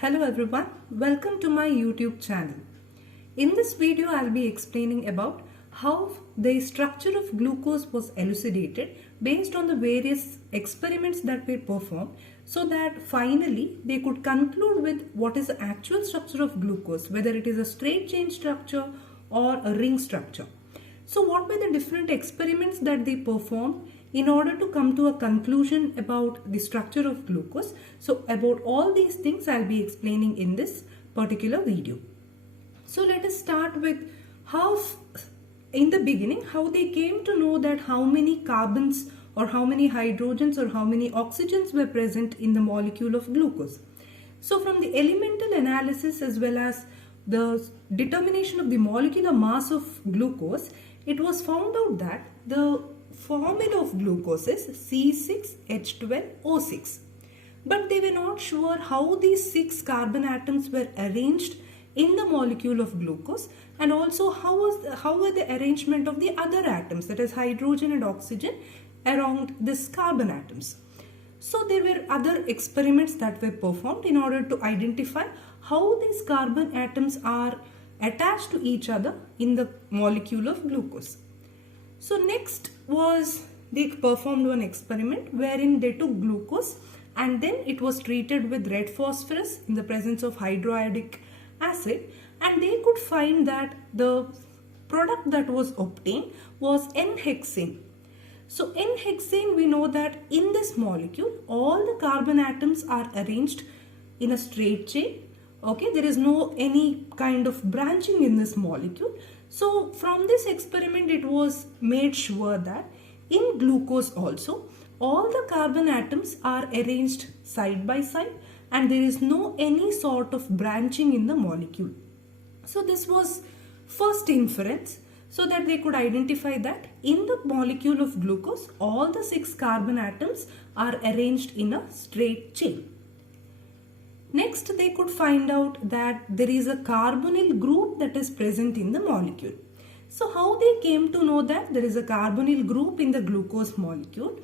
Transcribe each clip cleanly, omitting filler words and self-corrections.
Hello everyone, welcome to my YouTube channel. In this video I'll be explaining about how the structure of glucose was elucidated based on the various experiments that were performed so that finally they could conclude with what is the actual structure of glucose, whether it is a straight chain structure or a ring structure. So what were the different experiments that they performed in order to come to a conclusion about the structure of glucose? So about all these things I'll be explaining in this particular video. So let us start with in the beginning, how they came to know that how many carbons or how many hydrogens or how many oxygens were present in the molecule of glucose. So from the elemental analysis as well as the determination of the molecular mass of glucose, it was found out that the formula of glucose is C6H12O6. But they were not sure how these 6 carbon atoms were arranged in the molecule of glucose, and also how were the arrangement of the other atoms, that is hydrogen and oxygen, around these carbon atoms. So there were other experiments that were performed in order to identify how these carbon atoms are attached to each other in the molecule of glucose. So next was they performed one experiment wherein they took glucose and then it was treated with red phosphorus in the presence of hydroiodic acid, and they could find that the product that was obtained was N-hexane. So N-hexane, we know that in this molecule all the carbon atoms are arranged in a straight chain. Okay, there is no any kind of branching in this molecule. So from this experiment it was made sure that in glucose also all the carbon atoms are arranged side by side and there is no any sort of branching in the molecule. So this was first inference, so that they could identify that in the molecule of glucose all the 6 carbon atoms are arranged in a straight chain. Next, they could find out that there is a carbonyl group that is present in the molecule. So how they came to know that there is a carbonyl group in the glucose molecule?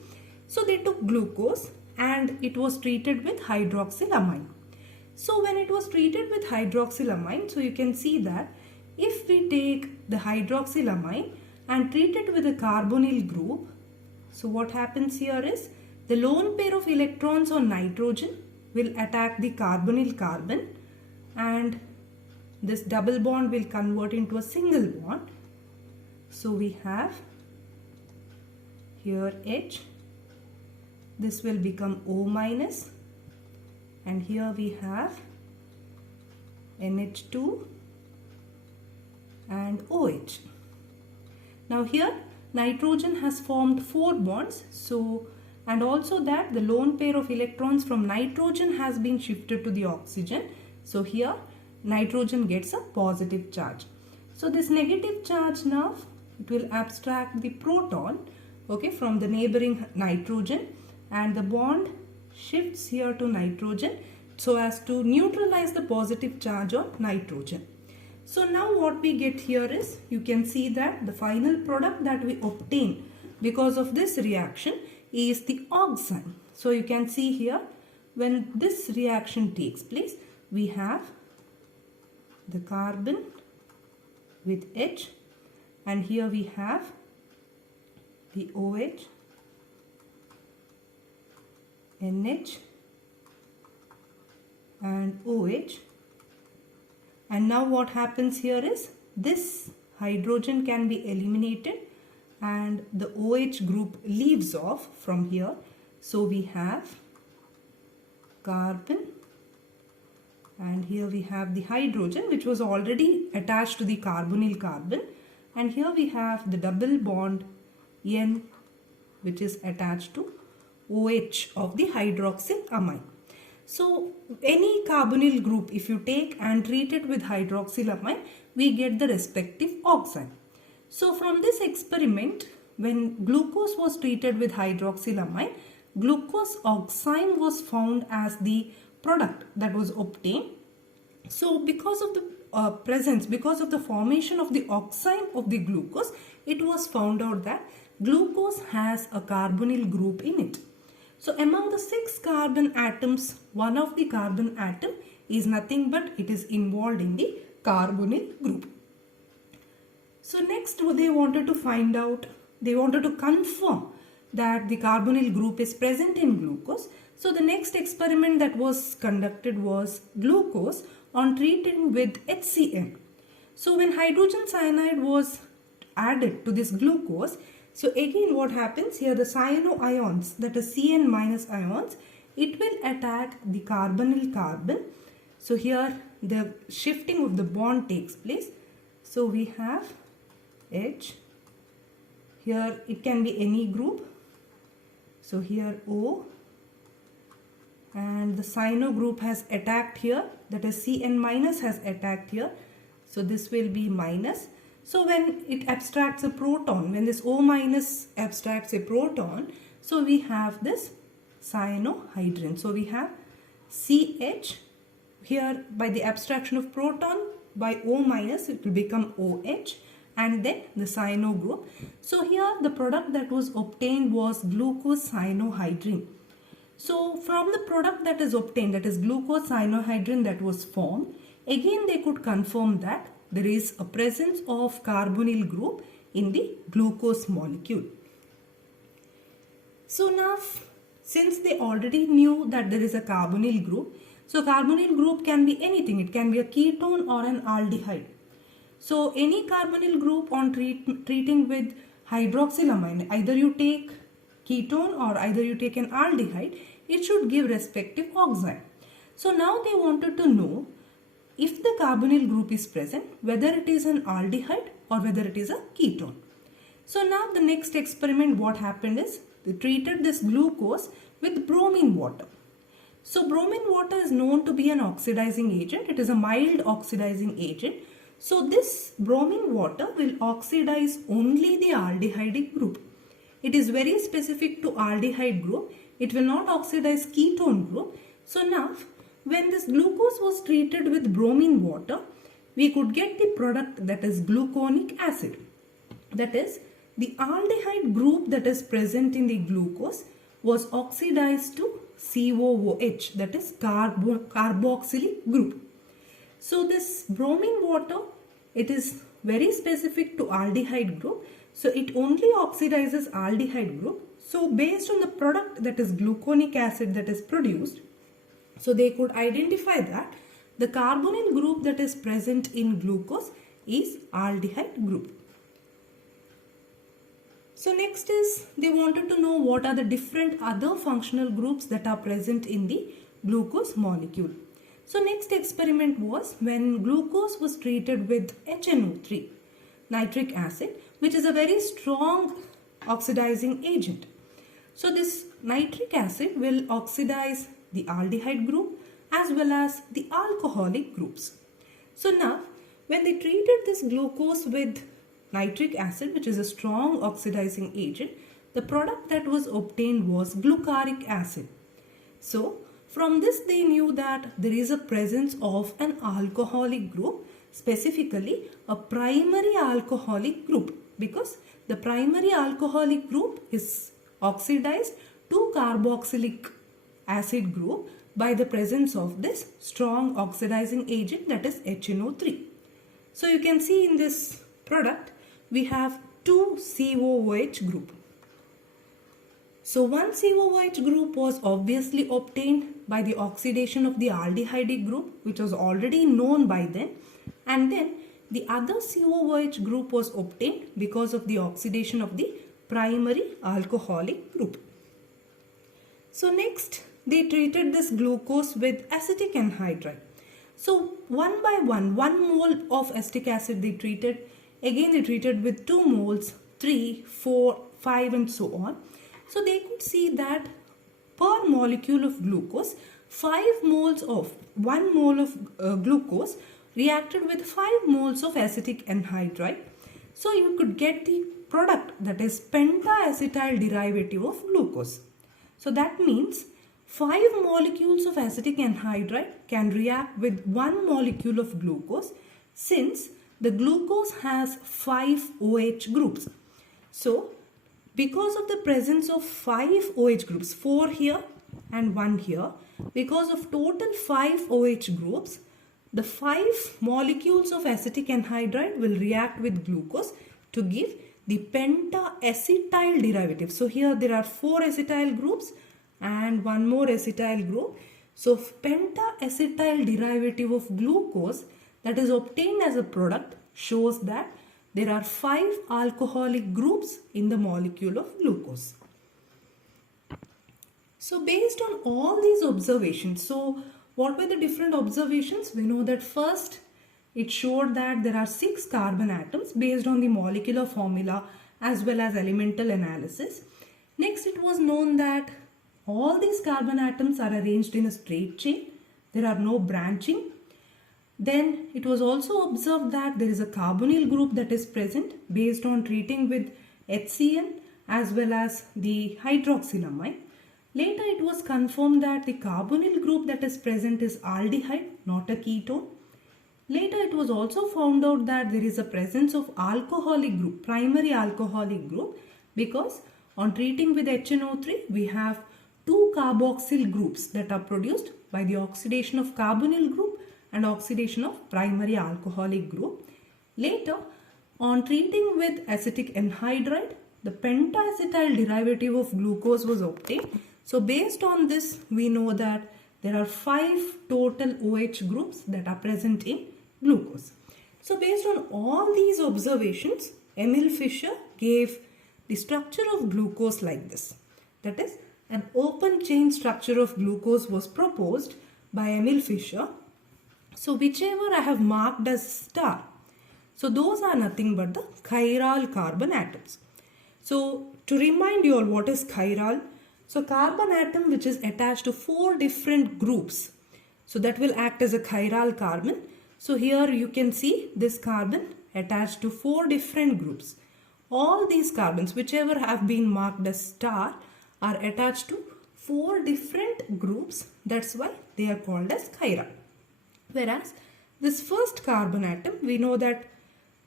So they took glucose and it was treated with hydroxylamine. So when it was treated with hydroxylamine, so you can see that if we take the hydroxylamine and treat it with a carbonyl group, so what happens here is the lone pair of electrons on nitrogen will attack the carbonyl carbon and this double bond will convert into a single bond. So we have here H, this will become O minus, and here we have NH2 and OH. Now here nitrogen has formed 4 bonds, so and also that the lone pair of electrons from nitrogen has been shifted to the oxygen. So here nitrogen gets a positive charge. So this negative charge now, it will abstract the proton, okay, from the neighboring nitrogen, and the bond shifts here to nitrogen so as to neutralize the positive charge on nitrogen. So now what we get here is, you can see that the final product that we obtain because of this reaction is the oxime. So you can see here when this reaction takes place, we have the carbon with H and here we have the OH, NH and OH. And now what happens here is this hydrogen can be eliminated and the OH group leaves off from here. So we have carbon and here we have the hydrogen which was already attached to the carbonyl carbon, and here we have the double bond N which is attached to OH of the hydroxylamine. So any carbonyl group if you take and treat it with hydroxylamine, we get the respective oxime. So from this experiment, when glucose was treated with hydroxylamine, glucose oxime was found as the product that was obtained. So because of the because of the formation of the oxime of the glucose, it was found out that glucose has a carbonyl group in it. So among the 6 carbon atoms, one of the carbon atom is nothing but it is involved in the carbonyl group. So next they wanted to find out, they wanted to confirm that the carbonyl group is present in glucose. So the next experiment that was conducted was glucose on treating with HCl. So when hydrogen cyanide was added to this glucose, so again what happens here, the cyanoions, that is Cn minus ions, it will attack the carbonyl carbon. So here the shifting of the bond takes place. So we have H, here it can be any group. So here O, and the cyano group has attacked here, that is Cn minus has attacked here. So this will be minus. So when it abstracts a proton, when this O minus abstracts a proton, so we have this cyanohydrin. So we have CH, here by the abstraction of proton by O minus it will become OH, and then the cyano group. So here the product that was obtained was glucose cyanohydrin. So from the product that is obtained, that is glucose cyanohydrin that was formed, again they could confirm that there is a presence of carbonyl group in the glucose molecule. So now since they already knew that there is a carbonyl group, so carbonyl group can be anything. It can be a ketone or an aldehyde. So any carbonyl group on treating with hydroxylamine, either you take ketone or either you take an aldehyde, it should give respective oxide. So now they wanted to know if the carbonyl group is present, whether it is an aldehyde or whether it is a ketone. So now the next experiment, what happened is they treated this glucose with bromine water. So bromine water is known to be an oxidizing agent. It is a mild oxidizing agent. So this bromine water will oxidize only the aldehyde group. It is very specific to aldehyde group. It will not oxidize ketone group. So now when this glucose was treated with bromine water, we could get the product that is gluconic acid. That is, the aldehyde group that is present in the glucose was oxidized to COOH, that is carboxylic group. So this bromine water, it is very specific to aldehyde group. So it only oxidizes aldehyde group. So based on the product that is gluconic acid that is produced, so they could identify that the carbonyl group that is present in glucose is aldehyde group. So next is they wanted to know what are the different other functional groups that are present in the glucose molecule. So next experiment was when glucose was treated with HNO3, nitric acid, which is a very strong oxidizing agent. So this nitric acid will oxidize the aldehyde group as well as the alcoholic groups. So now when they treated this glucose with nitric acid, which is a strong oxidizing agent, the product that was obtained was glucaric acid. So from this they knew that there is a presence of an alcoholic group, specifically a primary alcoholic group, because the primary alcoholic group is oxidized to carboxylic acid group by the presence of this strong oxidizing agent, that is HNO3. So you can see in this product we have two COOH group. So one COOH group was obviously obtained by the oxidation of the aldehyde group, which was already known by then, and then the other COOH group was obtained because of the oxidation of the primary alcoholic group. So next they treated this glucose with acetic anhydride. So one by one mole of acetic acid they treated. Again they treated with 2 moles, 3, 4, 5 and so on. So they could see that per molecule of glucose, 5 moles of 1 mole of glucose reacted with 5 moles of acetic anhydride. So you could get the product, that is pentaacetyl derivative of glucose. So that means 5 molecules of acetic anhydride can react with 1 molecule of glucose, since the glucose has 5 OH groups. So because of the presence of 5 OH groups, 4 here and 1 here, because of total 5 OH groups, the 5 molecules of acetic anhydride will react with glucose to give the penta-acetyl derivative. So here there are 4 acetyl groups and one more acetyl group. So penta-acetyl derivative of glucose that is obtained as a product shows that there are 5 alcoholic groups in the molecule of glucose. So based on all these observations, so what were the different observations? We know that first it showed that there are 6 carbon atoms based on the molecular formula as well as elemental analysis. Next, it was known that all these carbon atoms are arranged in a straight chain. There are no branching. Then it was also observed that there is a carbonyl group that is present based on treating with HCl as well as the hydroxylamine. Later it was confirmed that the carbonyl group that is present is aldehyde, not a ketone. Later it was also found out that there is a presence of alcoholic group, primary alcoholic group, because on treating with HNO3 we have 2 carboxyl groups that are produced by the oxidation of carbonyl group and oxidation of primary alcoholic group. Later, on treating with acetic anhydride, the penta-acetyl derivative of glucose was obtained. So based on this, we know that there are 5 total OH groups that are present in glucose. So based on all these observations, Emil Fischer gave the structure of glucose like this. That is, an open chain structure of glucose was proposed by Emil Fischer. So whichever I have marked as star, so those are nothing but the chiral carbon atoms. So to remind you all what is chiral, so carbon atom which is attached to 4 different groups, so that will act as a chiral carbon. So here you can see this carbon attached to 4 different groups. All these carbons whichever have been marked as star are attached to 4 different groups. That's why they are called as chiral. Whereas this first carbon atom, we know that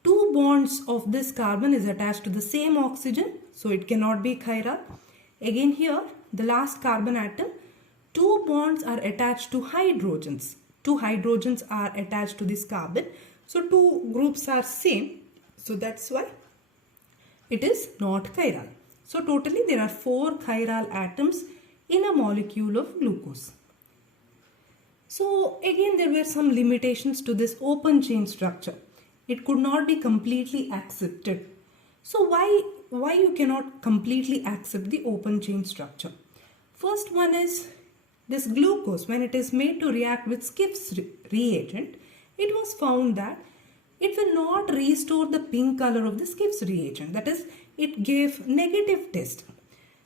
2 bonds of this carbon is attached to the same oxygen, so it cannot be chiral. Again here, the last carbon atom, 2 bonds are attached to hydrogens. 2 hydrogens are attached to this carbon. So 2 groups are same. So that's why it is not chiral. So totally there are 4 chiral atoms in a molecule of glucose. So again there were some limitations to this open chain structure. It could not be completely accepted. So why you cannot completely accept the open chain structure? First one is this glucose, when it is made to react with Skiff's reagent, it was found that it will not restore the pink color of the Skiff's reagent. That is, it gave negative test.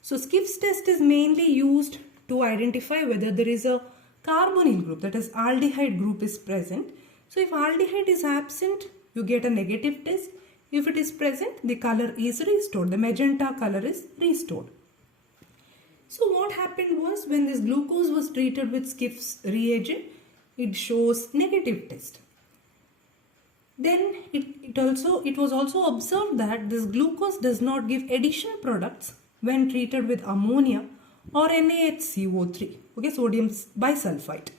So Skiff's test is mainly used to identify whether there is a carbonyl group, that is aldehyde group is present. So if aldehyde is absent, you get a negative test. If it is present, the color is restored. The magenta color is restored. So what happened was, when this glucose was treated with Skiff's reagent, it shows negative test. Then it was also observed that this glucose does not give addition products when treated with ammonia or NaHCO3, okay, sodium bisulfite.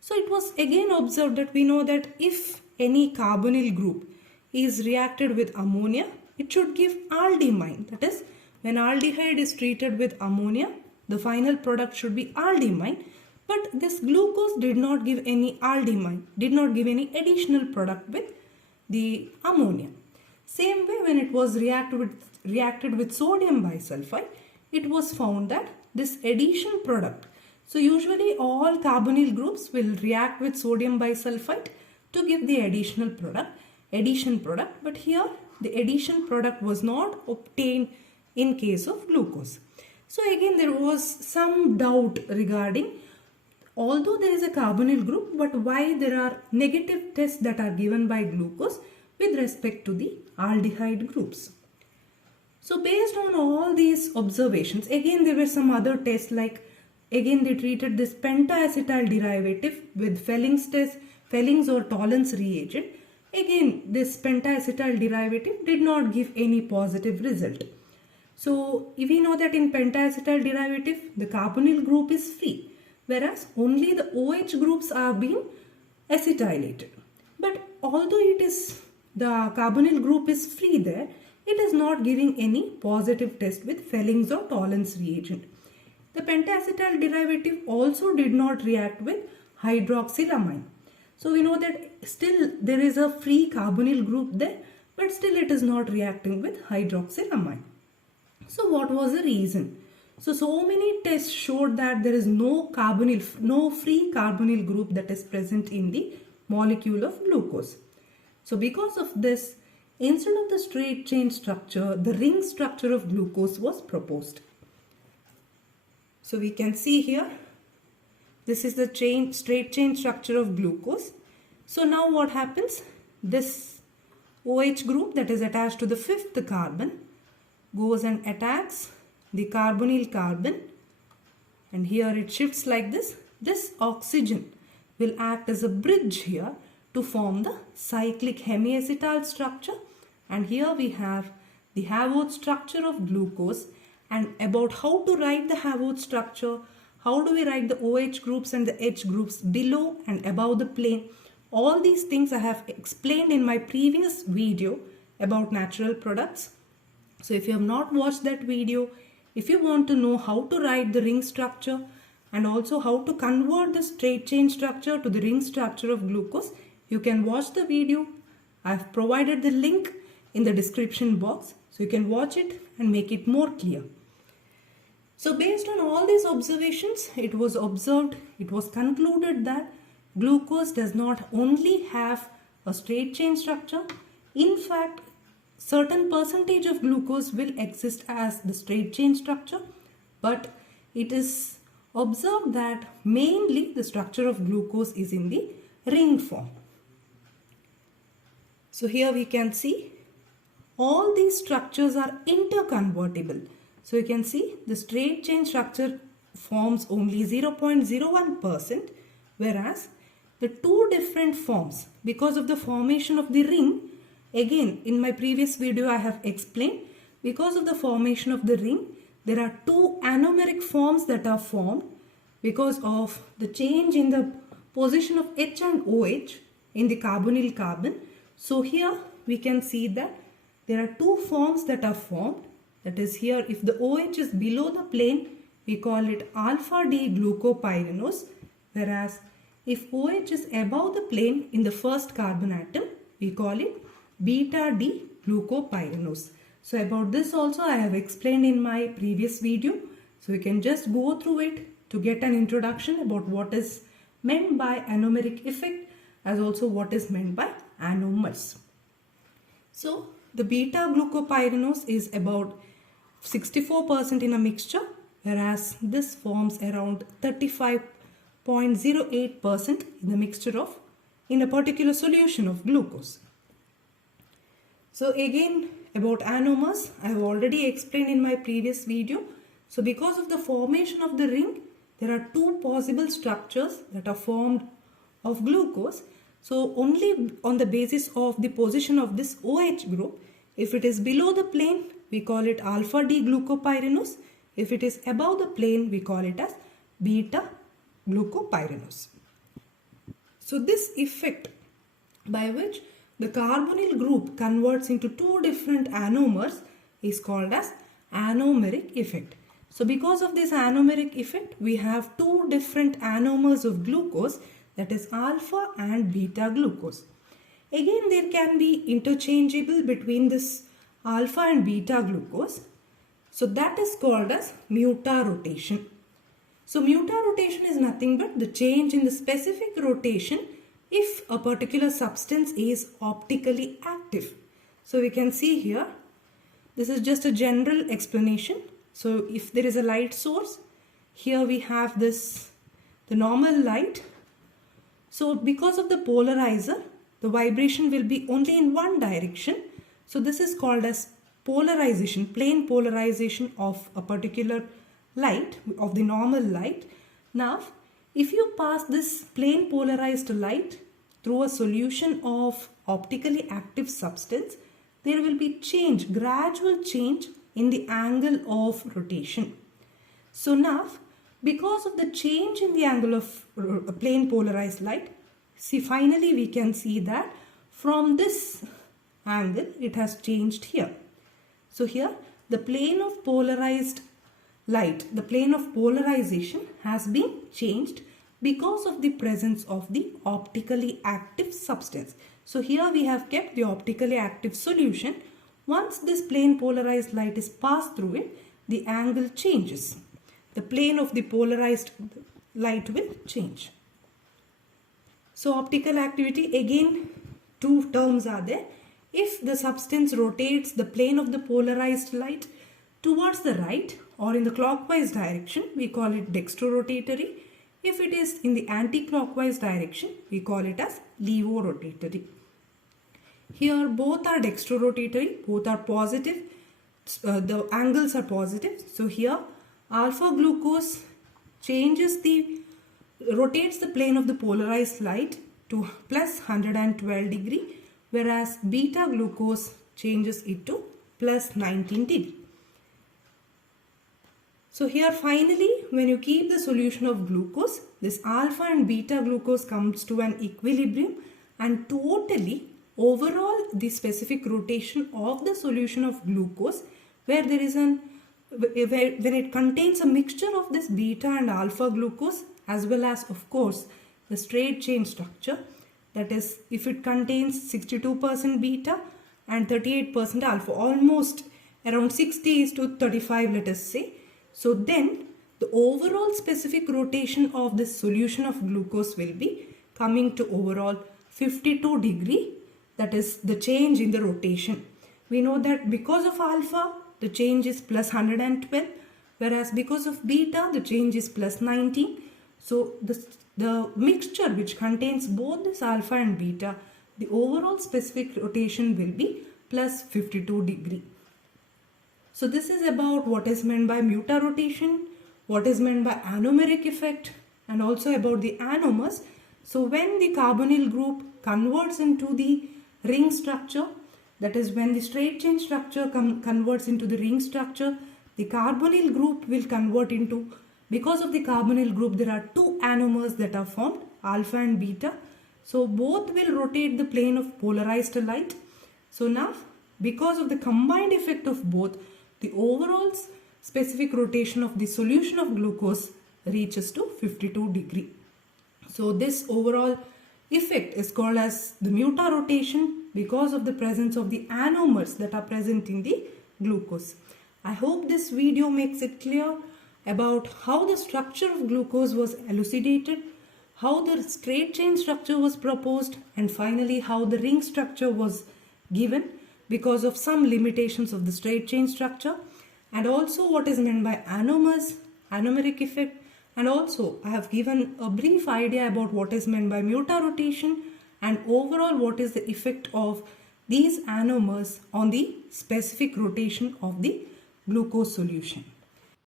So it was again observed that we know that if any carbonyl group is reacted with ammonia, it should give aldimine. That is, when aldehyde is treated with ammonia, the final product should be aldimine. But this glucose did not give any aldimine, did not give any additional product with the ammonia. Same way, when it was reacted with sodium bisulfite, it was found that this addition product, so usually all carbonyl groups will react with sodium bisulfite to give the addition product, but here the addition product was not obtained in case of glucose. So again there was some doubt regarding, although there is a carbonyl group, but why there are negative tests that are given by glucose with respect to the aldehyde groups. So based on all these observations, again there were some other tests, like again they treated this penta-acetyl derivative with Felling's test, Felling's or Tollens reagent. Again this penta-acetyl derivative did not give any positive result. So we know that in penta-acetyl derivative the carbonyl group is free. whereas only the OH groups are being acetylated. But although the carbonyl group is free there, it is not giving any positive test with Felling's or Tollens reagent. The pentacetyl derivative also did not react with hydroxylamine. So we know that still there is a free carbonyl group there, but still it is not reacting with hydroxylamine. So what was the reason? So many tests showed that there is no free carbonyl group that is present in the molecule of glucose. So because of this, instead of the straight chain structure, the ring structure of glucose was proposed. So we can see here, this is the straight chain structure of glucose. So now what happens? This OH group that is attached to the 5th carbon goes and attacks the carbonyl carbon, and here it shifts like this. This oxygen will act as a bridge here to form the cyclic hemiacetal structure, and here we have the Haworth structure of glucose. And about how to write the Haworth structure, how do we write the OH groups and the H groups below and above the plane, all these things I have explained in my previous video about natural products. So if you have not watched that video, if you want to know how to write the ring structure and also how to convert the straight chain structure to the ring structure of glucose, you can watch the video. I have provided the link in the description box, so you can watch it and make it more clear. So based on all these observations, it was concluded that glucose does not only have a straight chain structure. In fact, certain percentage of glucose will exist as the straight chain structure, but it is observed that mainly the structure of glucose is in the ring form. So here we can see all these structures are interconvertible. So you can see the straight chain structure forms only 0.01%, whereas the two different forms, because of the formation of the ring, again in my previous video I have explained, because of the formation of the ring, there are two anomeric forms that are formed because of the change in the position of H and OH in the carbonyl carbon. So here we can see that there are two forms that are formed. That is, here if the OH is below the plane, we call it alpha D glucopyranose, whereas if OH is above the plane in the first carbon atom, we call it beta D glucopyranose. So about this also I have explained in my previous video. So you can just go through it to get an introduction about what is meant by anomeric effect as also what is meant by anomers. So the beta glucopyranose is about 64% in a mixture, whereas this forms around 35.08% in the mixture in a particular solution of glucose. So again about anomers, I have already explained in my previous video. So because of the formation of the ring, there are two possible structures that are formed of glucose. So only on the basis of the position of this OH group, if it is below the plane, we call it alpha D glucopyranose. If it is above the plane, we call it as beta glucopyranose. So this effect by which the carbonyl group converts into two different anomers is called as anomeric effect. So because of this anomeric effect, we have two different anomers of glucose, that is alpha and beta glucose. Again, there can be interchangeable between this alpha and beta glucose. So that is called as mutarotation. So mutarotation is nothing but the change in the specific rotation if a particular substance is optically active. So we can see here, this is just a general explanation. So if there is a light source, here we have the normal light. So because of the polarizer, the vibration will be only in one direction. So this is called as polarization, plane polarization of a particular light, of the normal light. Now, if you pass this plane polarized light through a solution of optically active substance, there will be gradual change in the angle of rotation. So now, because of the change in the angle of plane polarized light, see, finally we can see that from this angle it has changed here. So here the plane of polarized light, the plane of polarization has been changed because of the presence of the optically active substance. So here we have kept the optically active solution. Once this plane polarized light is passed through it, the angle changes. The plane of the polarized light will change. So optical activity, again two terms are there. If the substance rotates the plane of the polarized light towards the right or in the clockwise direction, we call it dextrorotatory. If it is in the anti-clockwise direction, we call it as levorotatory. Here both are dextrorotatory, both are positive. The angles are positive. So here alpha glucose rotates the plane of the polarized light to plus 112 degree, whereas beta glucose changes it to plus 19 degree. So here finally, when you keep the solution of glucose, this alpha and beta glucose comes to an equilibrium, and totally overall the specific rotation of the solution of glucose, where there is when it contains a mixture of this beta and alpha glucose, as well as of course the straight chain structure, that is if it contains 62% beta and 38% alpha, almost around 60:35, let us say. So then the overall specific rotation of this solution of glucose will be coming to overall 52 degree, that is the change in the rotation. We know that because of alpha the change is plus 112, whereas because of beta the change is plus 19. So the mixture which contains both this alpha and beta, the overall specific rotation will be plus 52 degree. So this is about what is meant by mutarotation, what is meant by anomeric effect, and also about the anomers. So when the carbonyl group converts into the ring structure, that is when the straight chain structure converts into the ring structure, the carbonyl group will convert into, because of the carbonyl group there are two anomers that are formed, alpha and beta. So both will rotate the plane of polarized light. So now because of the combined effect of both, the overall specific rotation of the solution of glucose reaches to 52 degree. So this overall effect is called as the mutarotation because of the presence of the anomers that are present in the glucose. I hope this video makes it clear about how the structure of glucose was elucidated, how the straight chain structure was proposed, and finally how the ring structure was given because of some limitations of the straight chain structure, and also what is meant by anomers, anomeric effect, and also I have given a brief idea about what is meant by mutarotation and overall what is the effect of these anomers on the specific rotation of the glucose solution.